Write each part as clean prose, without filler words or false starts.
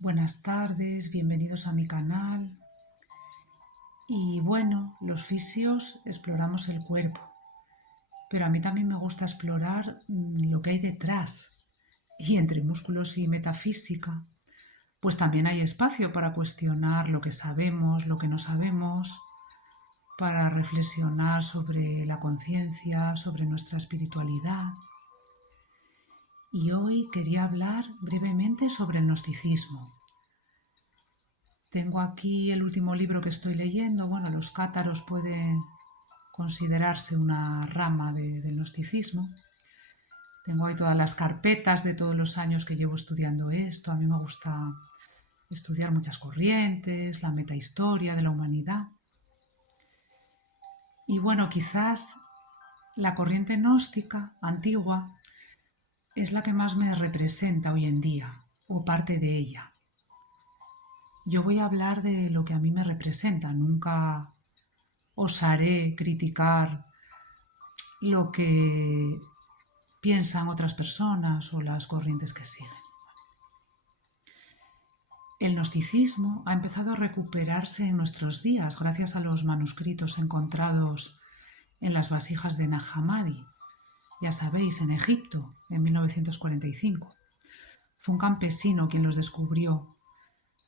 Buenas tardes, bienvenidos a mi canal. Y bueno, los fisios exploramos el cuerpo, pero a mí también me gusta explorar lo que hay detrás. Y entre músculos y metafísica, pues también hay espacio para cuestionar lo que sabemos, lo que no sabemos, para reflexionar sobre la conciencia, sobre nuestra espiritualidad. Y hoy quería hablar brevemente sobre el gnosticismo. Tengo aquí el último libro que estoy leyendo. Bueno, los cátaros pueden considerarse una rama del gnosticismo. Tengo ahí todas las carpetas de todos los años que llevo estudiando esto. A mí me gusta estudiar muchas corrientes, la metahistoria de la humanidad. Y bueno, quizás la corriente gnóstica antigua es la que más me representa hoy en día, o parte de ella. Yo voy a hablar de lo que a mí me representa, nunca osaré criticar lo que piensan otras personas o las corrientes que siguen. El gnosticismo ha empezado a recuperarse en nuestros días gracias a los manuscritos encontrados en las vasijas de Nag Hammadi, ya sabéis, en Egipto, en 1945. Fue un campesino quien los descubrió.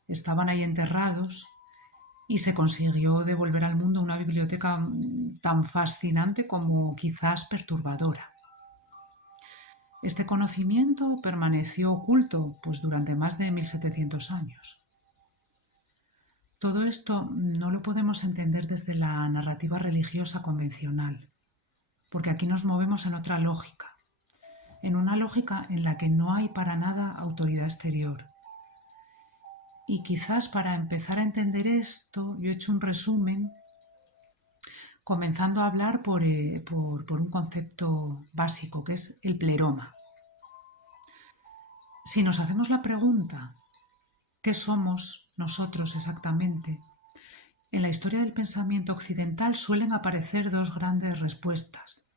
Estaban ahí enterrados y se consiguió devolver al mundo una biblioteca tan fascinante como quizás perturbadora. Este conocimiento permaneció oculto pues, durante más de 1700 años. Todo esto no lo podemos entender desde la narrativa religiosa convencional, porque aquí nos movemos en otra lógica, en una lógica en la que no hay para nada autoridad exterior. Y quizás para empezar a entender esto, yo he hecho un resumen comenzando a hablar por un concepto básico, que es el pleroma. Si nos hacemos la pregunta, ¿qué somos nosotros exactamente? En la historia del pensamiento occidental suelen aparecer dos grandes respuestas.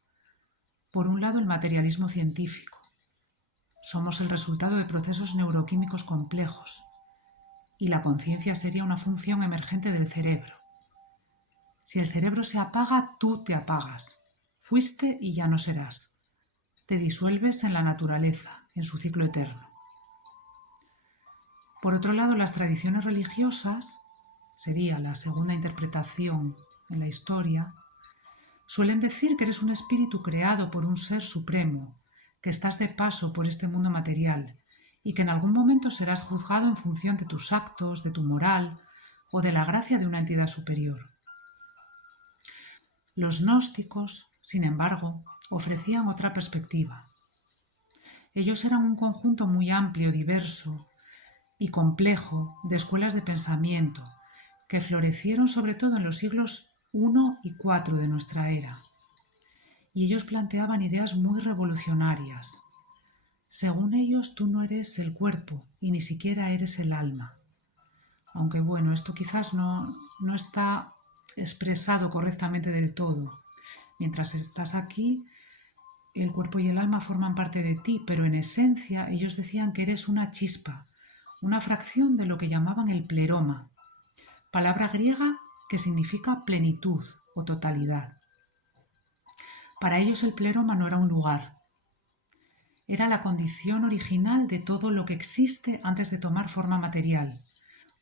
Por un lado, el materialismo científico. Somos el resultado de procesos neuroquímicos complejos y la conciencia sería una función emergente del cerebro. Si el cerebro se apaga, tú te apagas. Fuiste y ya no serás. Te disuelves en la naturaleza, en su ciclo eterno. Por otro lado, las tradiciones religiosas, sería la segunda interpretación en la historia, suelen decir que eres un espíritu creado por un ser supremo, que estás de paso por este mundo material y que en algún momento serás juzgado en función de tus actos, de tu moral o de la gracia de una entidad superior. Los gnósticos, sin embargo, ofrecían otra perspectiva. Ellos eran un conjunto muy amplio, diverso y complejo de escuelas de pensamiento que florecieron sobre todo en los siglos I y IV de nuestra era. Y ellos planteaban ideas muy revolucionarias. Según ellos, tú no eres el cuerpo y ni siquiera eres el alma. Aunque bueno, esto quizás no está expresado correctamente del todo. Mientras estás aquí, el cuerpo y el alma forman parte de ti, pero en esencia ellos decían que eres una chispa, una fracción de lo que llamaban el pleroma, palabra griega que significa plenitud o totalidad. Para ellos el pleroma no era un lugar, era la condición original de todo lo que existe antes de tomar forma material,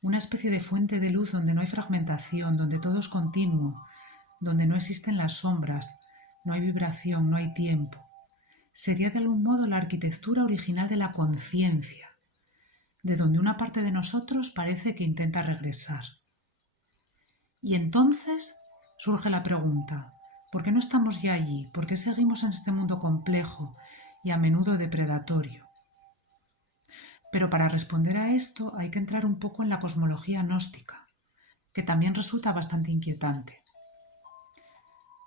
una especie de fuente de luz donde no hay fragmentación, donde todo es continuo, donde no existen las sombras, no hay vibración, no hay tiempo. Sería de algún modo la arquitectura original de la conciencia, de donde una parte de nosotros parece que intenta regresar. Y entonces surge la pregunta, ¿por qué no estamos ya allí? ¿Por qué seguimos en este mundo complejo y a menudo depredatorio? Pero para responder a esto hay que entrar un poco en la cosmología gnóstica, que también resulta bastante inquietante.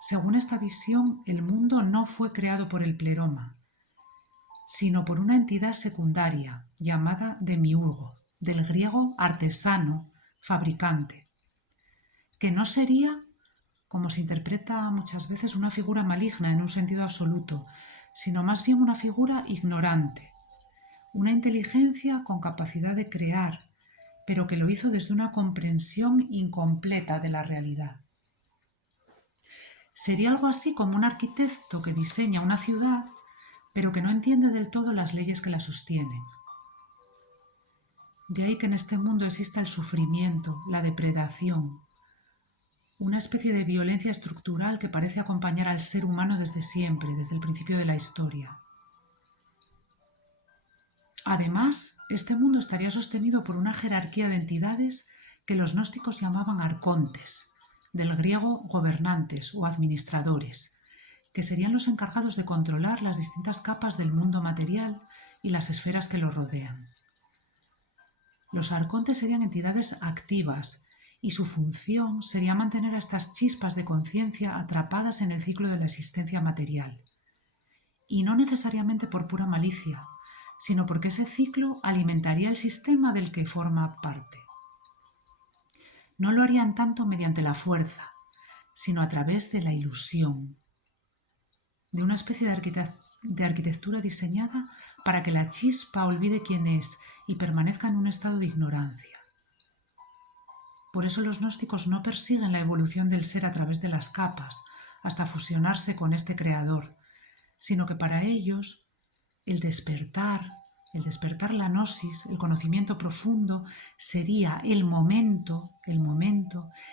Según esta visión, el mundo no fue creado por el pleroma, sino por una entidad secundaria llamada demiurgo, del griego artesano, fabricante, que no sería, como se interpreta muchas veces, una figura maligna en un sentido absoluto, sino más bien una figura ignorante, una inteligencia con capacidad de crear, pero que lo hizo desde una comprensión incompleta de la realidad. Sería algo así como un arquitecto que diseña una ciudad, pero que no entiende del todo las leyes que la sostienen. De ahí que en este mundo exista el sufrimiento, la depredación, una especie de violencia estructural que parece acompañar al ser humano desde siempre, desde el principio de la historia. Además, este mundo estaría sostenido por una jerarquía de entidades que los gnósticos llamaban arcontes, del griego gobernantes o administradores, que serían los encargados de controlar las distintas capas del mundo material y las esferas que lo rodean. Los arcontes serían entidades activas y su función sería mantener a estas chispas de conciencia atrapadas en el ciclo de la existencia material. Y no necesariamente por pura malicia, sino porque ese ciclo alimentaría el sistema del que forma parte. No lo harían tanto mediante la fuerza, sino a través de la ilusión, de una especie de arquitectura diseñada para que la chispa olvide quién es y permanezca en un estado de ignorancia. Por eso los gnósticos no persiguen la evolución del ser a través de las capas, hasta fusionarse con este creador, sino que para ellos el despertar, la gnosis, el conocimiento profundo, sería el momento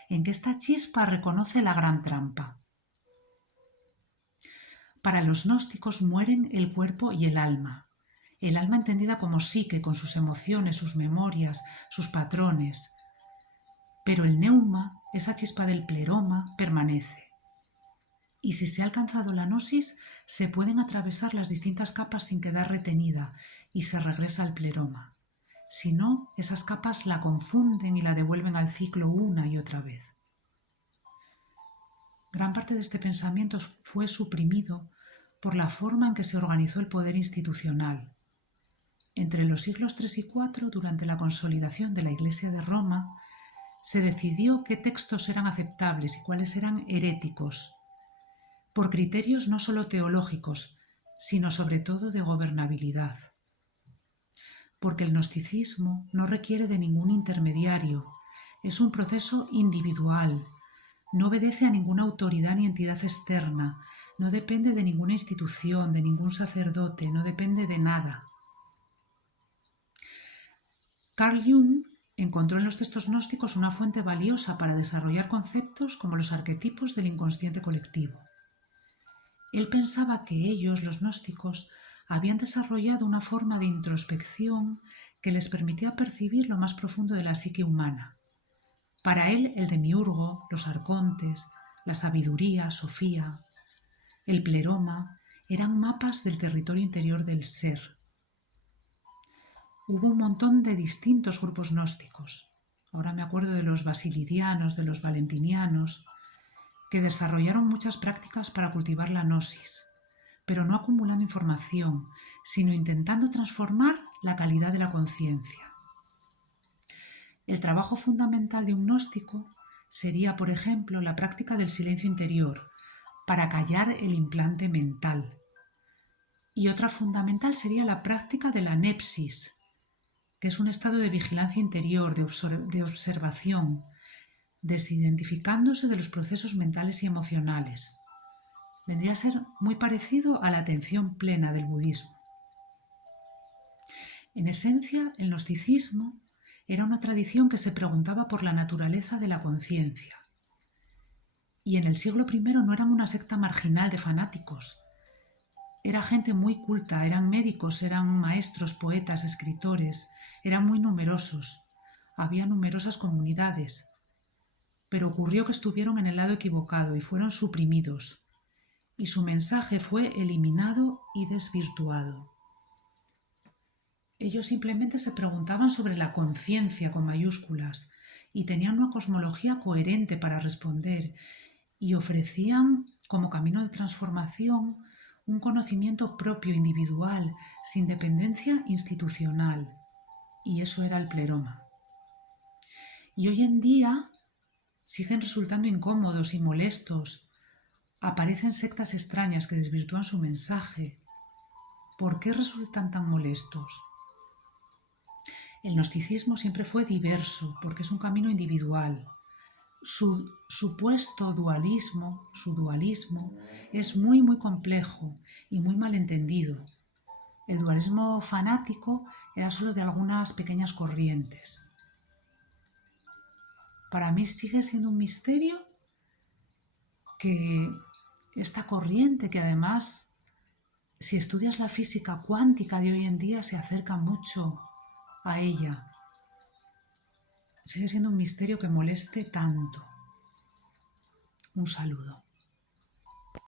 en que esta chispa reconoce la gran trampa. Para los gnósticos mueren el cuerpo y el alma entendida como psique, con sus emociones, sus memorias, sus patrones. Pero el neuma, esa chispa del pleroma, permanece. Y si se ha alcanzado la gnosis, se pueden atravesar las distintas capas sin quedar retenida y se regresa al pleroma. Si no, esas capas la confunden y la devuelven al ciclo una y otra vez. Gran parte de este pensamiento fue suprimido por la forma en que se organizó el poder institucional. Entre los siglos III y IV, durante la consolidación de la Iglesia de Roma, se decidió qué textos eran aceptables y cuáles eran heréticos, por criterios no solo teológicos, sino sobre todo de gobernabilidad. Porque el gnosticismo no requiere de ningún intermediario, es un proceso individual, no obedece a ninguna autoridad ni entidad externa, no depende de ninguna institución, de ningún sacerdote, no depende de nada. Carl Jung encontró en los textos gnósticos una fuente valiosa para desarrollar conceptos como los arquetipos del inconsciente colectivo. Él pensaba que ellos, los gnósticos, habían desarrollado una forma de introspección que les permitía percibir lo más profundo de la psique humana. Para él, el demiurgo, los arcontes, la sabiduría, Sofía, el pleroma, eran mapas del territorio interior del ser. Hubo un montón de distintos grupos gnósticos. Ahora me acuerdo de los basilidianos, de los valentinianos, que desarrollaron muchas prácticas para cultivar la gnosis, pero no acumulando información, sino intentando transformar la calidad de la conciencia. El trabajo fundamental de un gnóstico sería, por ejemplo, la práctica del silencio interior, para callar el implante mental. Y otra fundamental sería la práctica de la nepsis, que es un estado de vigilancia interior, de observación, desidentificándose de los procesos mentales y emocionales. Vendría a ser muy parecido a la atención plena del budismo. En esencia, el gnosticismo era una tradición que se preguntaba por la naturaleza de la conciencia. Y en el siglo I no eran una secta marginal de fanáticos. Era gente muy culta, eran médicos, eran maestros, poetas, escritores, eran muy numerosos. Había numerosas comunidades. Pero ocurrió que estuvieron en el lado equivocado y fueron suprimidos. Y su mensaje fue eliminado y desvirtuado. Ellos simplemente se preguntaban sobre la conciencia con mayúsculas y tenían una cosmología coherente para responder y ofrecían como camino de transformación un conocimiento propio, individual, sin dependencia institucional. Y eso era el pleroma. Y hoy en día siguen resultando incómodos y molestos. Aparecen sectas extrañas que desvirtúan su mensaje. ¿Por qué resultan tan molestos? El gnosticismo siempre fue diverso porque es un camino individual. Su supuesto dualismo, su dualismo, es muy complejo y muy malentendido. El dualismo fanático era solo de algunas pequeñas corrientes. Para mí sigue siendo un misterio que esta corriente, que además, si estudias la física cuántica de hoy en día, se acerca mucho a ella. Sigue siendo un misterio que moleste tanto. Un saludo.